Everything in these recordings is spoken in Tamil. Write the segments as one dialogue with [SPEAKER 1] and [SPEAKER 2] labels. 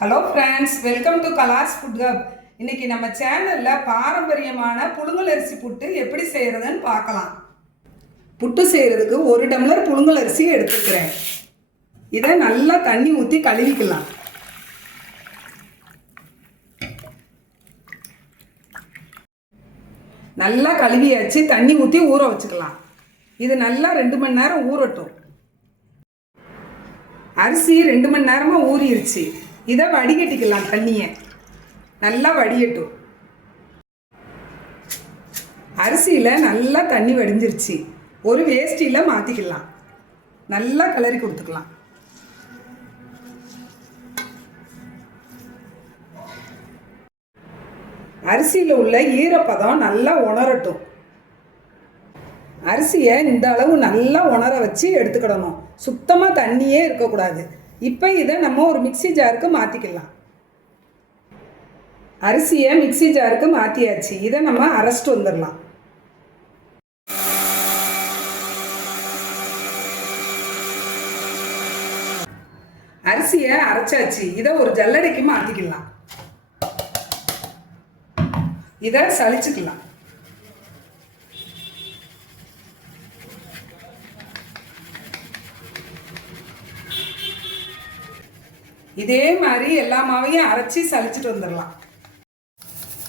[SPEAKER 1] Hello friends welcome to Kalas food hub இன்னைக்கு நம்ம சேனலில் பாரம்பரியமான புழுங்கல் அரிசி புட்டு எப்படி செய்கிறதுன்னு பார்க்கலாம். புட்டு செய்கிறதுக்கு ஒரு டம்ளர் புழுங்கல் அரிசி எடுத்துக்கிறேன். இதை நல்லா தண்ணி ஊற்றி கழுவிக்கலாம். நல்லா கழுவியாச்சு. தண்ணி ஊற்றி ஊற வச்சுக்கலாம். இது நல்லா ரெண்டு மணி நேரம் ஊறட்டும். அரிசி ரெண்டு மணி நேரமாக ஊறிடுச்சு இதை வடிகட்டிக்கலாம் தண்ணியை. நல்லா வடியட்டும் அரிசியில் நல்லா தண்ணி வடிஞ்சிருச்சு. ஒரு வேஷ்டியில் மாற்றிக்கலாம் நல்லா கிளறி கொடுத்துக்கலாம். அரிசியில் உள்ள ஈரப்பதம் நல்லா உணரட்டும். அரிசியை இந்த அளவு நல்லா உணர வச்சு எடுத்துக்கிடணும். சுத்தமாக தண்ணியே இருக்கக்கூடாது. இப்போ இதை நம்ம ஒரு மிக்ஸி ஜாருக்கு மாற்றிக்கலாம் அரிசியை மிக்ஸி ஜாருக்கு மாற்றியாச்சு இதை நம்ம அரைச்சிட்டு வந்துடலாம். அரிசியை அரைச்சாச்சு. இதை ஒரு ஜல்லடைக்கு மாற்றிக்கலாம் இதை சளிச்சுக்கலாம். இதே மாதிரி எல்லா மாவையும் அரைச்சி சளிச்சிட்டு வந்துடலாம்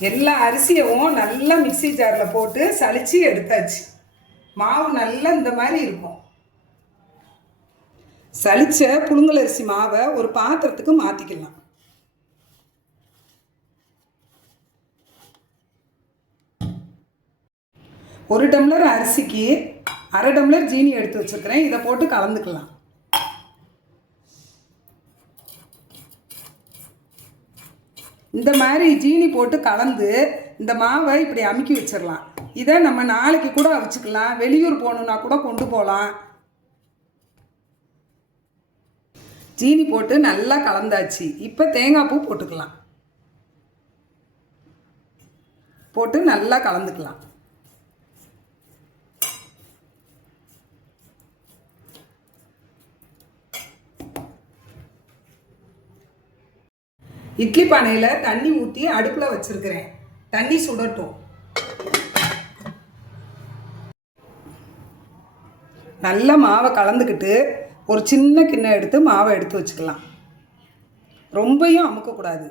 [SPEAKER 1] எல்லா அரிசியவும் நல்லா மிக்ஸி ஜாரில் போட்டு சளிச்சு எடுத்தாச்சு. மாவு நல்லா இந்த மாதிரி இருக்கும். சளிச்ச புழுங்கலரிசி மாவை ஒரு பாத்திரத்துக்கு மாற்றிக்கலாம் ஒரு டம்ளர் அரிசிக்கு அரை டம்ளர் ஜீனி எடுத்து வச்சுருக்கிறேன். இதை போட்டு கலந்துக்கலாம். இந்த மாதிரி ஜீனி போட்டு கலந்து இந்த மாவை இப்படி அமுக்கி வச்சிடலாம் இதை நம்ம நாளைக்கு கூட வச்சுக்கலாம். வெளியூர் போகணுன்னா கூட கொண்டு போகலாம். ஜீனி போட்டு நல்லா கலந்தாச்சு. இப்போ தேங்காய் பூ போட்டுக்கலாம். போட்டு நல்லா கலந்துக்கலாம். இட்லி பானையில் தண்ணி ஊற்றி அடுப்பில் வச்சுருக்கிறேன். தண்ணி சுடட்டும். நல்ல மாவை கலந்துக்கிட்டு ஒரு சின்ன கிண்ணம் எடுத்து மாவை எடுத்து வச்சுக்கலாம். ரொம்பையும் அமுக்கக்கூடாது.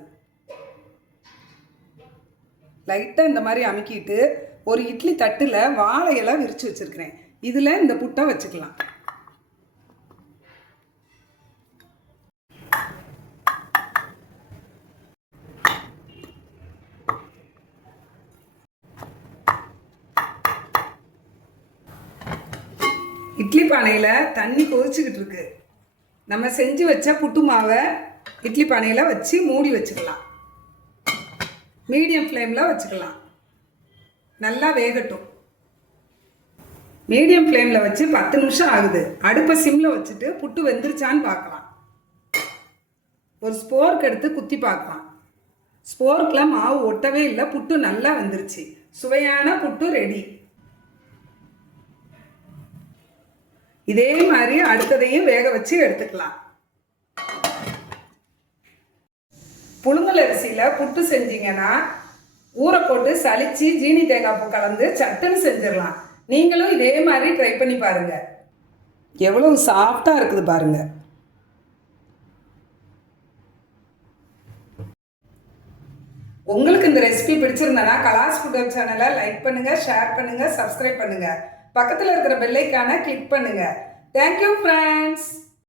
[SPEAKER 1] லைட்டாக இந்த மாதிரி அமுக்கிட்டு ஒரு இட்லி தட்டில் வாழை இலை விரித்து வச்சுருக்கிறேன். இதில் இந்த புட்டை வச்சுக்கலாம். இட்லி பானையில் தண்ணி கொதிச்சுக்கிட்டு இருக்கு. நம்ம செஞ்சு வச்ச புட்டு மாவை இட்லி பானையில் வச்சு மூடி வச்சுக்கலாம். மீடியம் ஃப்ளேமில் வச்சுக்கலாம். நல்லா வேகட்டும். மீடியம் ஃப்ளேமில் வச்சு பத்து நிமிஷம் ஆகுது. அடுப்பை சிம்மில் வச்சுட்டு புட்டு வெந்துருச்சான்னு பார்க்கலாம். ஒரு ஸ்போர்க் எடுத்து குத்தி பார்க்கலாம். ஸ்போர்க்கில் மாவு ஒட்டவே இல்லை புட்டு நல்லா வந்துருச்சு. சுவையான புட்டு ரெடி. இதே மாதிரி அடுத்ததையும் வேக வச்சு எடுத்துக்கலாம். புழுங்கல் அரிசியில் புட்டு செஞ்சீங்கன்னா ஊற போட்டு சளிச்சு ஜீனி தேங்காய் பூ கலந்து சட்டுன்னு செஞ்சிடலாம். நீங்களும் இதே மாதிரி ட்ரை பண்ணி பாருங்க. எவ்வளோ சாஃப்டாக இருக்குது பாருங்க. உங்களுக்கு இந்த ரெசிபி பிடிச்சிருந்தனா கலாஸ் ஃபுட் சேனலை லைக் பண்ணுங்கள் ஷேர் பண்ணுங்கள் சப்ஸ்கிரைப் பண்ணுங்கள் பக்கத்தில் இருக்கிற பெல்லைக்கான கிளிக் பண்ணுங்கள் தேங்க்யூ ஃப்ரெண்ட்ஸ்